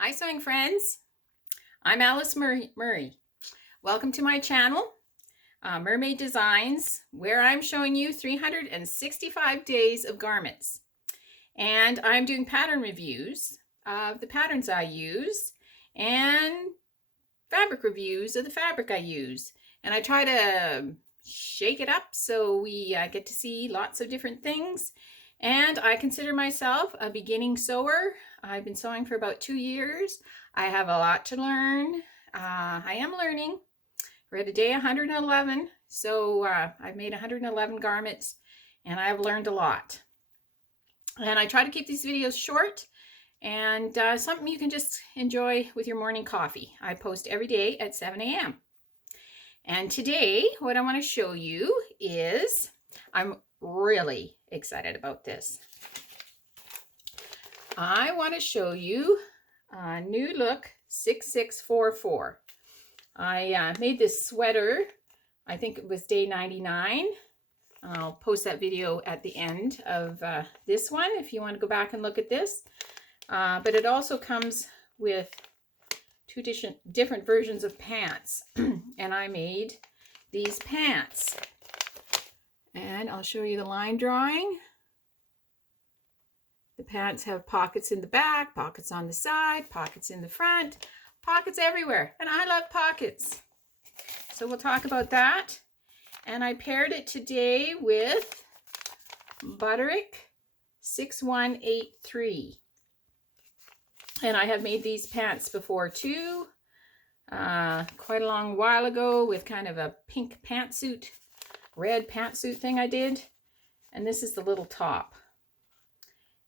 Hi sewing friends, I'm Alice Murray. Welcome to my channel, Murr-Made Designs, where I'm showing you 365 days of garments. And I'm doing pattern reviews of the patterns I use and fabric reviews of the fabric I use. And I try to shake it up so we get to see lots of different things. And I consider myself a beginning sewer. I've been sewing for about 2 years. I have a lot to learn. I am learning. We're at day 111, so I've made 111 garments and I've learned a lot. And I try to keep these videos short and something you can just enjoy with your morning coffee. I post every day at 7 a.m. And today, what I want to show you is, I'm really excited about this. I want to show you NewLook 6644. I made this sweater, I think it was day 99. I'll post that video at the end of this one if you want to go back and look at this. But it also comes with two different versions of pants. And I made these pants. And I'll show you the line drawing. The pants have pockets in the back, pockets on the side, pockets in the front, pockets everywhere. And I love pockets. So we'll talk about that. And I paired it today with Butterick6183. And I have made these pants before too, quite a long while ago with kind of a pink pantsuit, red pantsuit thing I did. And this is the little top.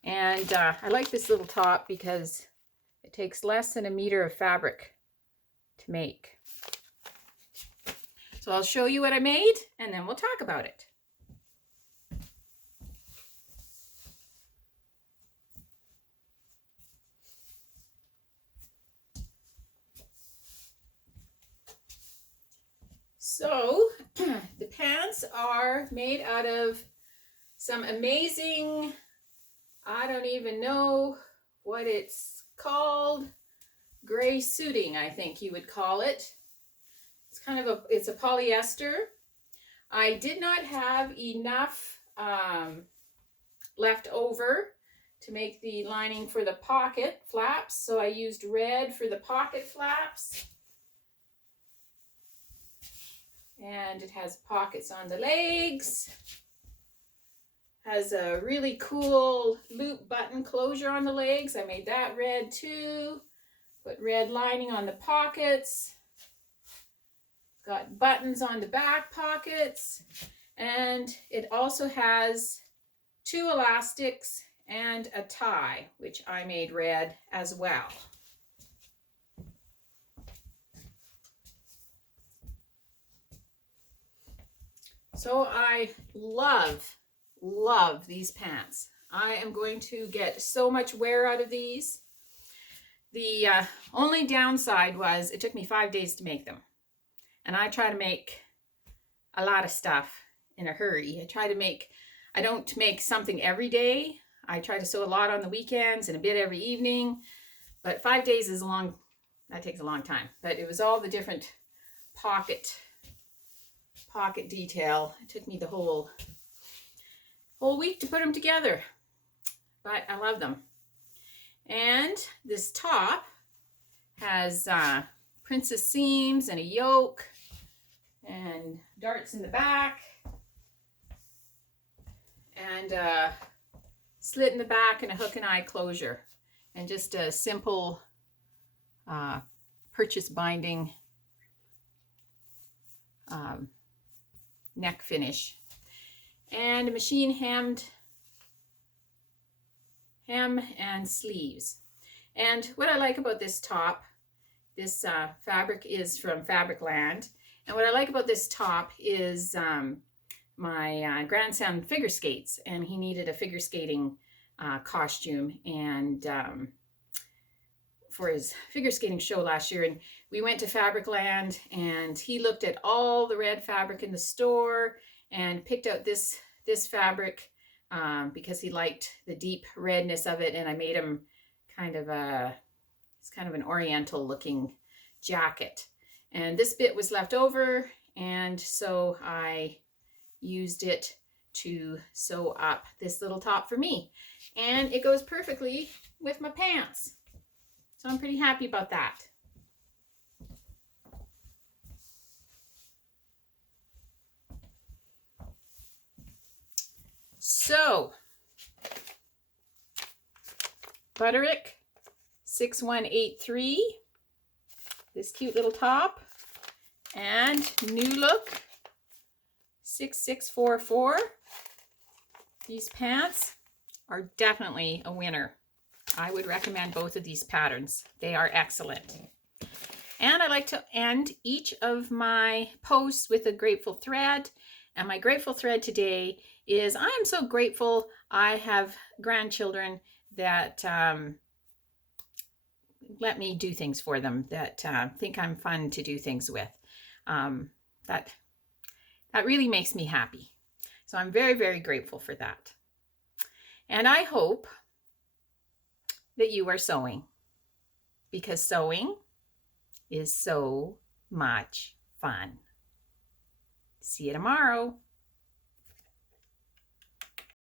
And I like this little top because it takes less than a meter of fabric to make. So I'll show you what I made and then we'll talk about it. So the pants are made out of some amazing, I don't even know what it's called, gray suiting, I think you would call it. It's kind of it's a polyester. I did not have enough left over to make the lining for the pocket flaps, so I used red for the pocket flaps. And it has pockets on the legs. Has a really cool loop button closure on the legs. I made that red too. Put red lining on the pockets. Got buttons on the back pockets. And it also has 2 elastics and a tie, which I made red as well. So I love these pants. I am going to get so much wear out of these. The only downside was it took me 5 days to make them. And I try to make a lot of stuff in a hurry. I don't make something every day. I try to sew a lot on the weekends and a bit every evening. But 5 days is that takes a long time. But it was all the different pocket detail. It took me the whole week to put them together, but I love them. And this top has princess seams and a yoke and darts in the back and a slit in the back and a hook and eye closure and just a simple purchase binding neck finish and a machine hem and sleeves. And what I like about this top, this fabric is from Fabricland, and what I like about this top is my grandson figure skates, and he needed a figure skating costume and for his figure skating show last year, and we went to Fabricland and he looked at all the red fabric in the store and picked out this fabric because he liked the deep redness of it, and I made him kind of a It's kind of an oriental looking jacket. And this bit was left over, and so I used it to sew up this little top for me. And it goes perfectly with my pants. So I'm pretty happy about that. So, Butterick6183, this cute little top, and NewLook 6644. These pants are definitely a winner. I would recommend both of these patterns. They are excellent. And I like to end each of my posts with a grateful thread. And my grateful thread today is I am so grateful I have grandchildren that let me do things for them, that think I'm fun to do things with. That really makes me happy. So I'm very, very grateful for that. And I hope that you are sewing, because sewing is so much fun. See you tomorrow.